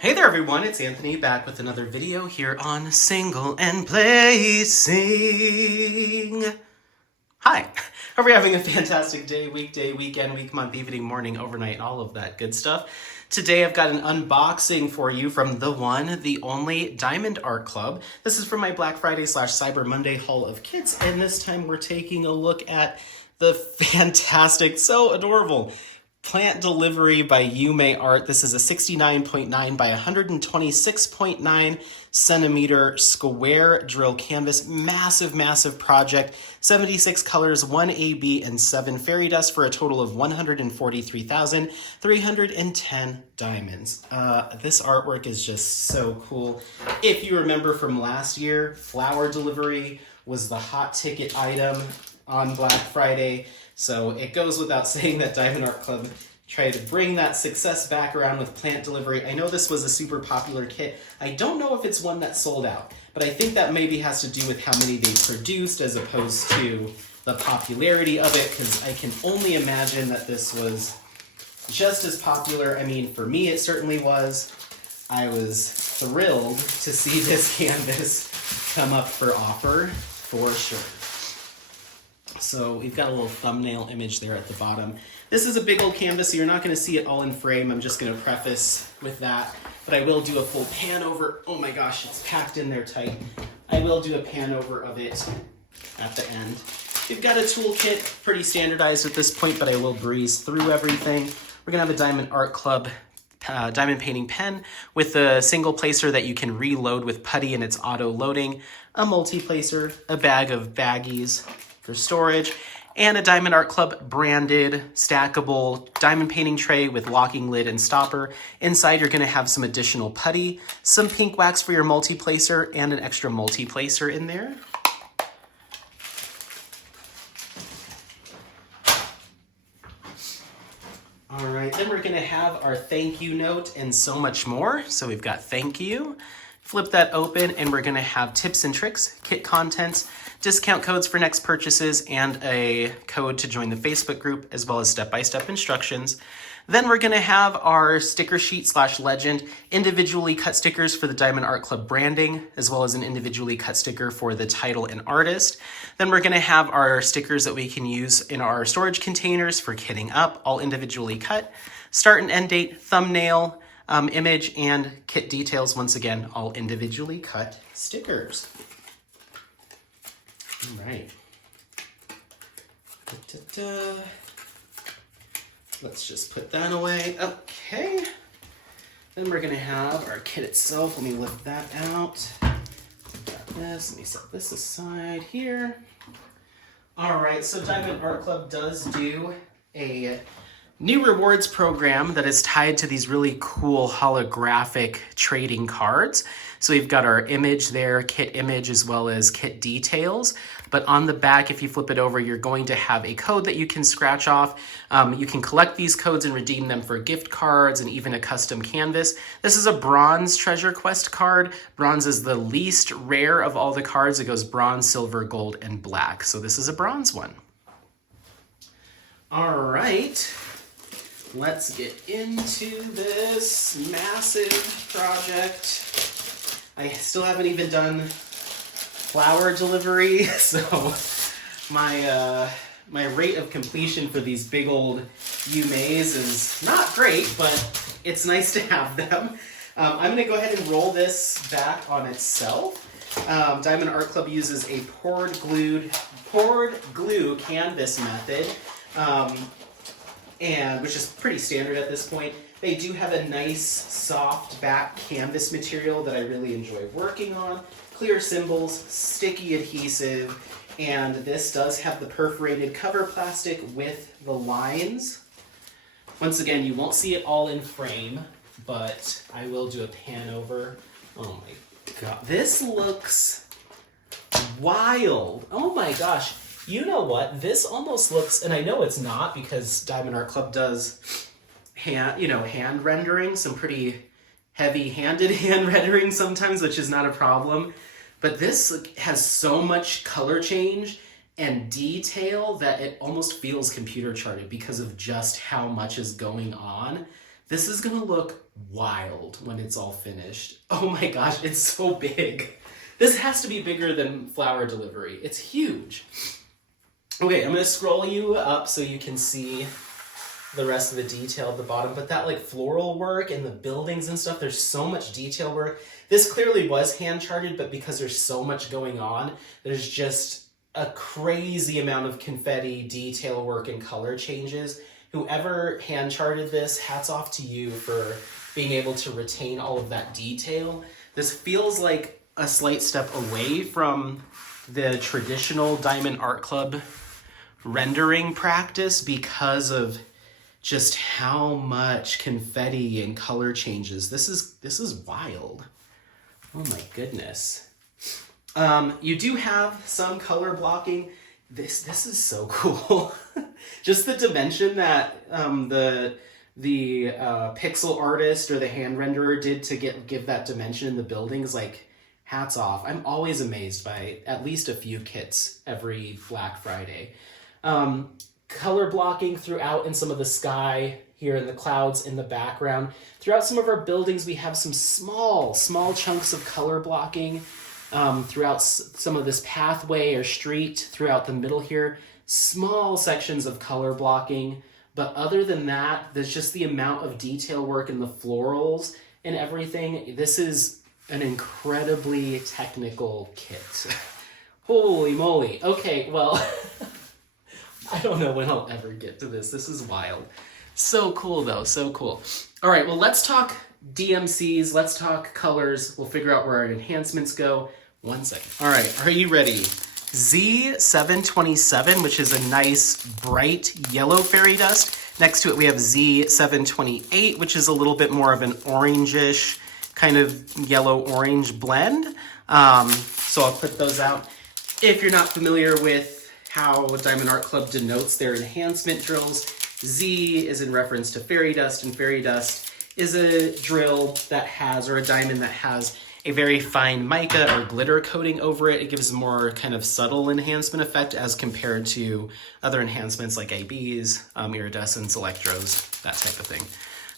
Hey there everyone, it's Anthony back with another video here on Single and Placing. Hi, hope you're having a fantastic day, weekday, weekend, week, month, evening, morning, overnight, all of that good stuff. Today I've got an unboxing for you from the one, the only Diamond Art Club. This is from my Black Friday / Cyber Monday haul of kits, and this time we're taking a look at the fantastic, so adorable Plant Delivery by Yuumei Art. This is a 69.9 by 126.9 centimeter square drill canvas. Massive, massive project. 76 colors, 1 AB, and 7 fairy dust for a total of 143,310 diamonds. This artwork is just so cool. If you remember from last year, flower delivery was the hot ticket item on Black Friday. So it goes without saying that Diamond Art Club tried to bring that success back around with plant delivery. I know this was a super popular kit. I don't know if it's one that sold out, but I think that maybe has to do with how many they produced as opposed to the popularity of it, because I can only imagine that this was just as popular. I mean, for me, it certainly was. I was thrilled to see this canvas come up for offer, for sure. So we've got a little thumbnail image there at the bottom. This is a big old canvas, so you're not going to see it all in frame. I'm just going to preface with that, but I will do a full pan over. Oh my gosh, it's packed in there tight. I will do a pan over of it at the end. We've got a toolkit, pretty standardized at this point, but I will breeze through everything. We're going to have a Diamond Art Club diamond painting pen with a single placer that you can reload with putty and it's auto loading, a multi-placer, a bag of baggies for storage, and a Diamond Art Club branded stackable diamond painting tray with locking lid and stopper. Inside you're going to have some additional putty, some pink wax for your multi-placer, and an extra multi-placer in there. All right, then we're going to have our thank you note and so much more. So we've got thank you. Flip that open and we're going to have tips and tricks, kit contents, discount codes for next purchases, and a code to join the Facebook group, as well as step-by-step instructions. Then we're going to have our sticker sheet / legend, individually cut stickers for the Diamond Art Club branding, as well as an individually cut sticker for the title and artist. Then we're going to have our stickers that we can use in our storage containers for kitting up, all individually cut. Start and end date, thumbnail, image, and kit details, once again, all individually cut stickers. All right. Let's just put that away. Okay. Then we're going to have our kit itself. Let me lift that out. Got this. Let me set this aside here. All right. So Diamond Art Club does do a new rewards program that is tied to these really cool holographic trading cards. So we've got our image there, kit image, as well as kit details. But on the back, if you flip it over, you're going to have a code that you can scratch off. You can collect these codes and redeem them for gift cards and even a custom canvas. This is a bronze treasure quest card. Bronze is the least rare of all the cards. It goes bronze, silver, gold, and black. So this is a bronze one. All right. Let's get into this massive project. I still haven't even done flower delivery, so my rate of completion for these big old Yuumeis is not great, but it's nice to have them. I'm going to go ahead and roll this back on itself. Diamond Art Club uses a poured glue canvas method. And which is pretty standard at this point. They do have a nice soft back canvas material that I really enjoy working on. Clear symbols, sticky adhesive, and this does have the perforated cover plastic with the lines. Once again, you won't see it all in frame, but I will do a pan over. Oh my god, this looks wild. Oh my gosh. You know what? This almost looks, and I know it's not because Diamond Art Club does hand rendering, some pretty heavy-handed hand rendering sometimes, which is not a problem. But this has so much color change and detail that it almost feels computer charted because of just how much is going on. This is gonna look wild when it's all finished. Oh my gosh, it's so big. This has to be bigger than flower delivery. It's huge. Okay, I'm gonna scroll you up so you can see the rest of the detail at the bottom, but that like floral work and the buildings and stuff, there's so much detail work. This clearly was hand charted, but because there's so much going on, there's just a crazy amount of confetti, detail work, and color changes. Whoever hand charted this, hats off to you for being able to retain all of that detail. This feels like a slight step away from the traditional Diamond Art Club rendering practice because of just how much confetti and color changes. This is wild. Oh my goodness. You do have some color blocking. This is so cool. Just the dimension that the pixel artist or the hand renderer did to give that dimension in the buildings, like, hats off. I'm always amazed by at least a few kits every Black Friday. Color blocking throughout in some of the sky, here in the clouds in the background. Throughout some of our buildings, we have some small chunks of color blocking. Throughout some of this pathway or street, throughout the middle here, small sections of color blocking. But other than that, there's just the amount of detail work in the florals and everything. This is an incredibly technical kit. Holy moly. Okay, well, I don't know when I'll ever get to this. This is wild. So cool though, so cool. All right, well, let's talk DMCs. Let's talk colors. We'll figure out where our enhancements go. 1 second. All right, are you ready? Z727, which is a nice bright yellow fairy dust. Next to it, we have Z728, which is a little bit more of an orangish kind of yellow-orange blend. So I'll put those out. If you're not familiar with how Diamond Art Club denotes their enhancement drills, Z is in reference to fairy dust, and fairy dust is a drill that has, or a diamond that has, a very fine mica or glitter coating over it. It gives a more kind of subtle enhancement effect as compared to other enhancements like ABs, iridescence, electros, that type of thing.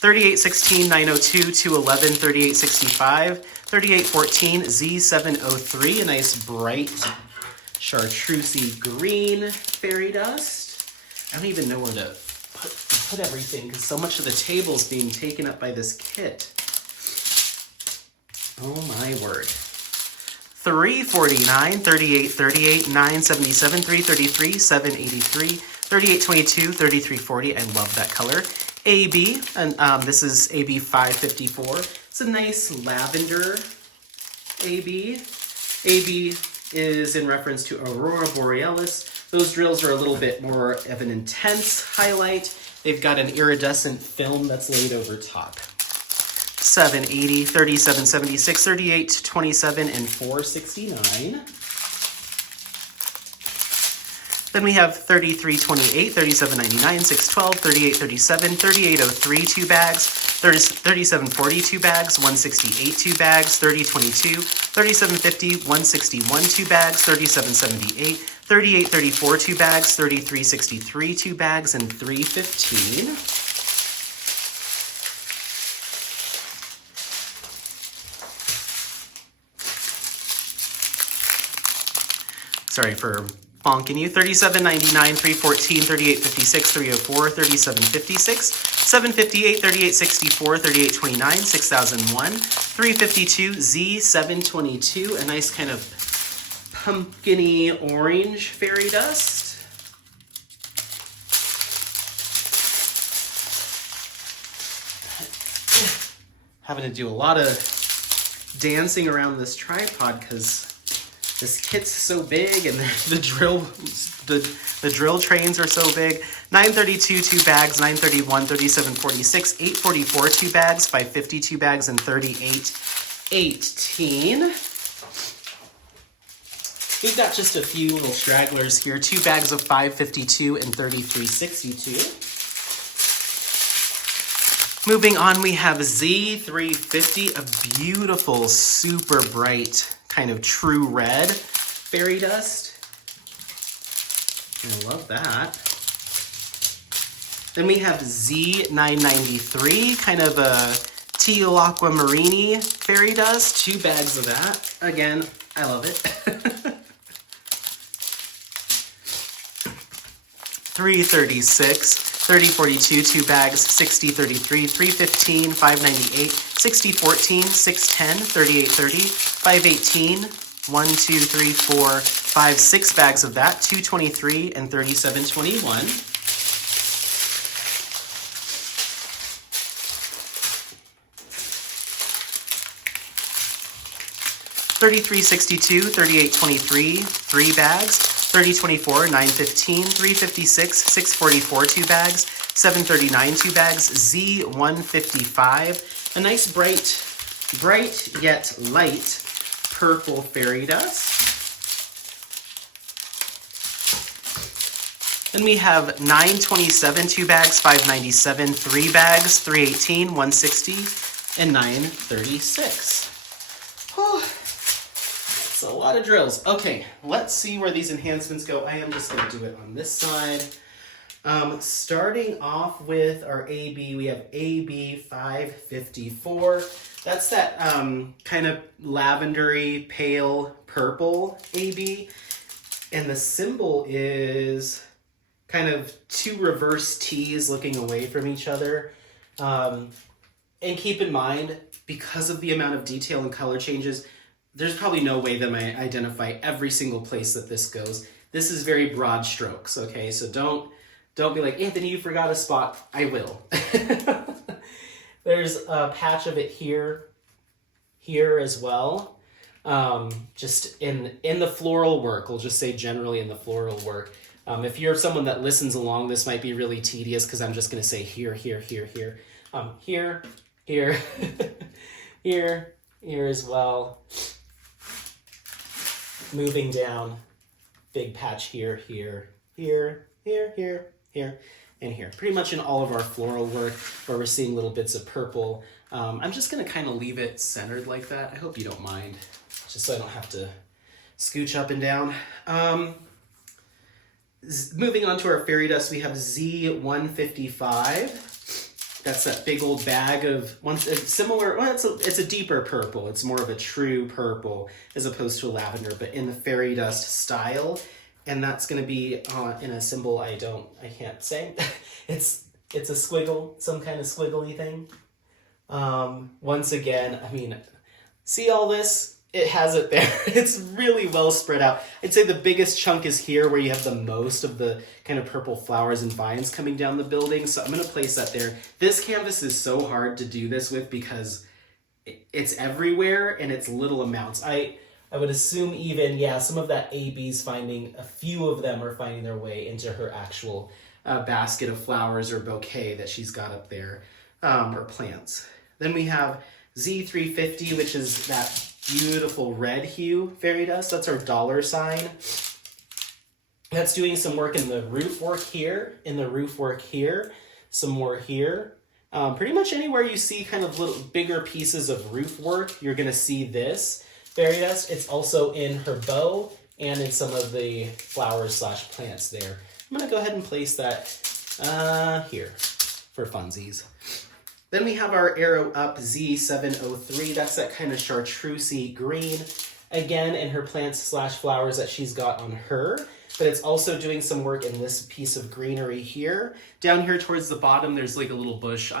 3816, 902, 211, 3865, 3814, Z703, a nice bright chartreusey green fairy dust. I don't even know where to put everything because so much of the table's being taken up by this kit. Oh my word. 349, 3838, 977, 333, 783, 3822, 3340. I love that color. AB, and this is AB 554. It's a nice lavender AB. AB is in reference to Aurora Borealis. Those drills are a little bit more of an intense highlight. They've got an iridescent film that's laid over top. 780, 3776, 3827, and 469. Then we have 3328, 3799, 612, 3837, 3803, 2 bags, 3740, 2 bags, 168, 2 bags, 3022, 3750, 161, 2 bags, 3778, 3834, 2 bags, 3363, 2 bags, and 315. Sorry for bonking you. 3799, 314, 3856, 304, 3756, 758, 3864, 3829, 6001, 352, Z722, a nice kind of pumpkin-y orange fairy dust. Having to do a lot of dancing around this tripod because this kit's so big and the drill trains are so big. 932, 2 bags, 931, 3746, 844, 2 bags, 550, 2 bags, and 3818. We've got just a few little stragglers here. 2 bags of 552 and 3362. Moving on, we have Z350, a beautiful, super bright, kind of true red fairy dust. I love that. Then we have Z993, kind of a teal aquamarine fairy dust. 2 bags of that. Again, I love it. 336, 3042, 2 bags, 6033, 315, 598, 6014, 610, 3830, 518, 1, 2, 3, 4, 5, 6 bags of that, 223 and 3721. 3362, 3823, 3 bags, 3024, 915, 356, 644, 2 bags, 739, 2 bags, Z155, a nice bright yet light purple fairy dust. Then we have 927, 2 bags, 597, 3 bags, 318, 160, and 936. Whew. That's a lot of drills. Okay, let's see where these enhancements go. I am just going to do it on this side. Starting off with our AB, we have AB 554. That's that kind of lavendery, pale purple AB. And the symbol is kind of 2 reverse T's looking away from each other. And keep in mind, because of the amount of detail and color changes, there's probably no way that I identify every single place that this goes. This is very broad strokes, okay? So don't be like, Anthony, you forgot a spot. I will. There's a patch of it here as well. Just in the floral work, we'll just say generally in the floral work. If you're someone that listens along, this might be really tedious because I'm just going to say here, here, here, here. Here, here, here, here as well. Moving down, big patch here, here, here, here, here, here, and here. Pretty much in all of our floral work where we're seeing little bits of purple. I'm just going to kind of leave it centered like that. I hope you don't mind, just so I don't have to scooch up and down. Moving on to our fairy dust, we have Z155. That's that big old bag of similar. Well, it's a deeper purple. It's more of a true purple as opposed to a lavender, but in the fairy dust style. And that's going to be in a symbol I can't say. It's a squiggle, some kind of squiggly thing. Once again, I mean, see all this? It has it there. It's really well spread out. I'd say the biggest chunk is here where you have the most of the kind of purple flowers and vines coming down the building. So I'm going to place that there. This canvas is so hard to do this with because it's everywhere and it's little amounts. I would assume even, some of that AB's finding, a few of them are finding their way into her actual basket of flowers or bouquet that she's got up there, or plants. Then we have Z350, which is that beautiful red hue fairy dust. That's our $sign. That's doing some work in the roof work here, some more here. Pretty much anywhere you see kind of little bigger pieces of roof work, you're gonna see this fairy dust. It's also in her bow and in some of the flowers / plants there. I'm gonna go ahead and place that here for funsies. Then we have our arrow up Z703. That's that kind of chartreusey green. Again, in her plants / flowers that she's got on her. But it's also doing some work in this piece of greenery here. Down here towards the bottom, there's like a little bush.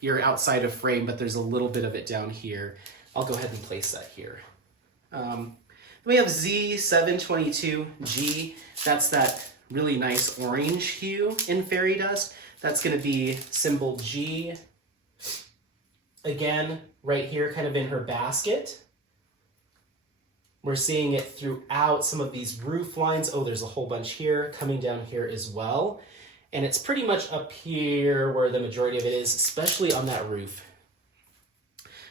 You're outside of frame, but there's a little bit of it down here. I'll go ahead and place that here. We have Z722G. That's that really nice orange hue in fairy dust. That's going to be symbol G. Again, right here, kind of in her basket. We're seeing it throughout some of these roof lines. Oh, there's a whole bunch here, coming down here as well. And it's pretty much up here where the majority of it is, especially on that roof.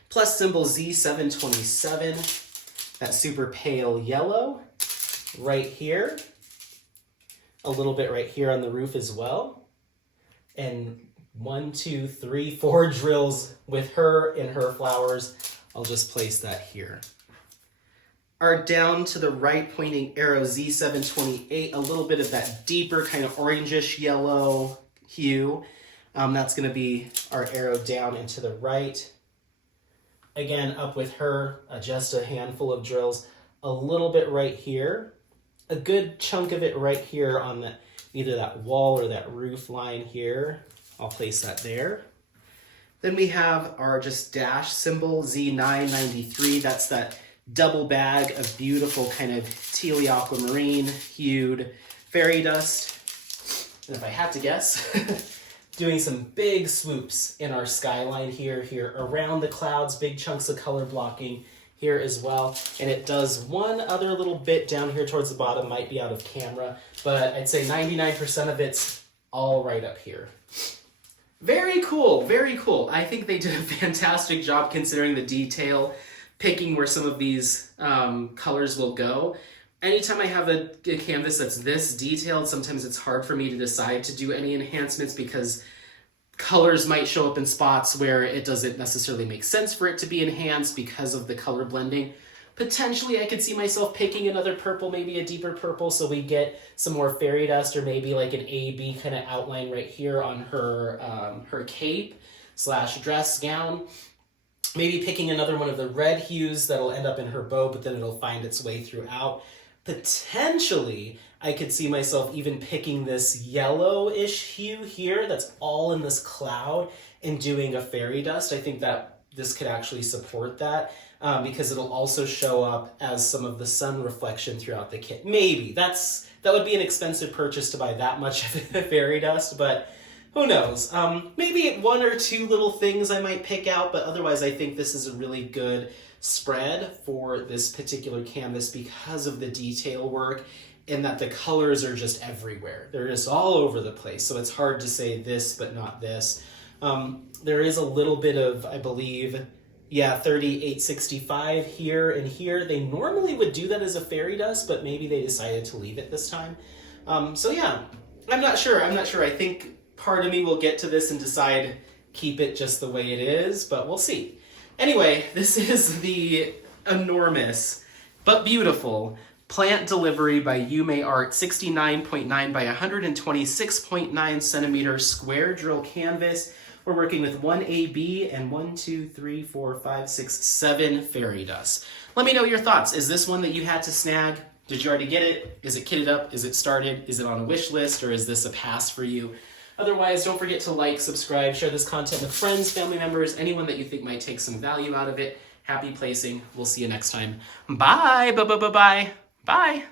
Plus symbol Z727, that super pale yellow, right here. A little bit right here on the roof as well. And 1, 2, 3, 4 drills with her and her flowers. I'll just place that here. Our down to the right pointing arrow Z728, a little bit of that deeper kind of orangish yellow, hue. That's going to be our arrow down and to the right. Again, up with her, just a handful of drills, a little bit right here, a good chunk of it right here on the, either that wall or that roof line here. I'll place that there. Then we have our just dash symbol, Z993. That's that double bag of beautiful kind of tealy aquamarine hued fairy dust. And if I had to guess, doing some big swoops in our skyline here around the clouds, big chunks of color blocking here as well. And it does one other little bit down here towards the bottom, might be out of camera, but I'd say 99% of it's all right up here. Very cool, very cool. I think they did a fantastic job considering the detail, picking where some of these colors will go. Anytime I have a canvas that's this detailed, sometimes it's hard for me to decide to do any enhancements because colors might show up in spots where it doesn't necessarily make sense for it to be enhanced because of the color blending. Potentially, I could see myself picking another purple, maybe a deeper purple, so we get some more fairy dust or maybe like an A-B kind of outline right here on her, her cape / dress gown. Maybe picking another one of the red hues that'll end up in her bow, but then it'll find its way throughout. Potentially, I could see myself even picking this yellowish hue here that's all in this cloud and doing a fairy dust. I think that this could actually support that because it'll also show up as some of the sun reflection throughout the kit. Maybe. That would be an expensive purchase to buy that much of fairy dust, but who knows? Maybe one or two little things I might pick out, but otherwise I think this is a really good spread for this particular canvas because of the detail work and that the colors are just everywhere. They're just all over the place, so it's hard to say this but not this. There is a little bit of, I believe, 3865 here and here. They normally would do that as a fairy dust, but maybe they decided to leave it this time. So yeah, I'm not sure. I think part of me will get to this and decide keep it just the way it is, but we'll see. Anyway, this is the enormous but beautiful Plant Delivery by Yuumei Art 69.9 by 126.9 centimeter square drill canvas. We're working with 1 AB and 7 fairy dust. Let me know your thoughts. Is this one that you had to snag? Did you already get it? Is it kitted up? Is it started? Is it on a wish list, or is this a pass for you? Otherwise, don't forget to like, subscribe, share this content with friends, family members, anyone that you think might take some value out of it. Happy placing. We'll see you next time. Bye. Bye.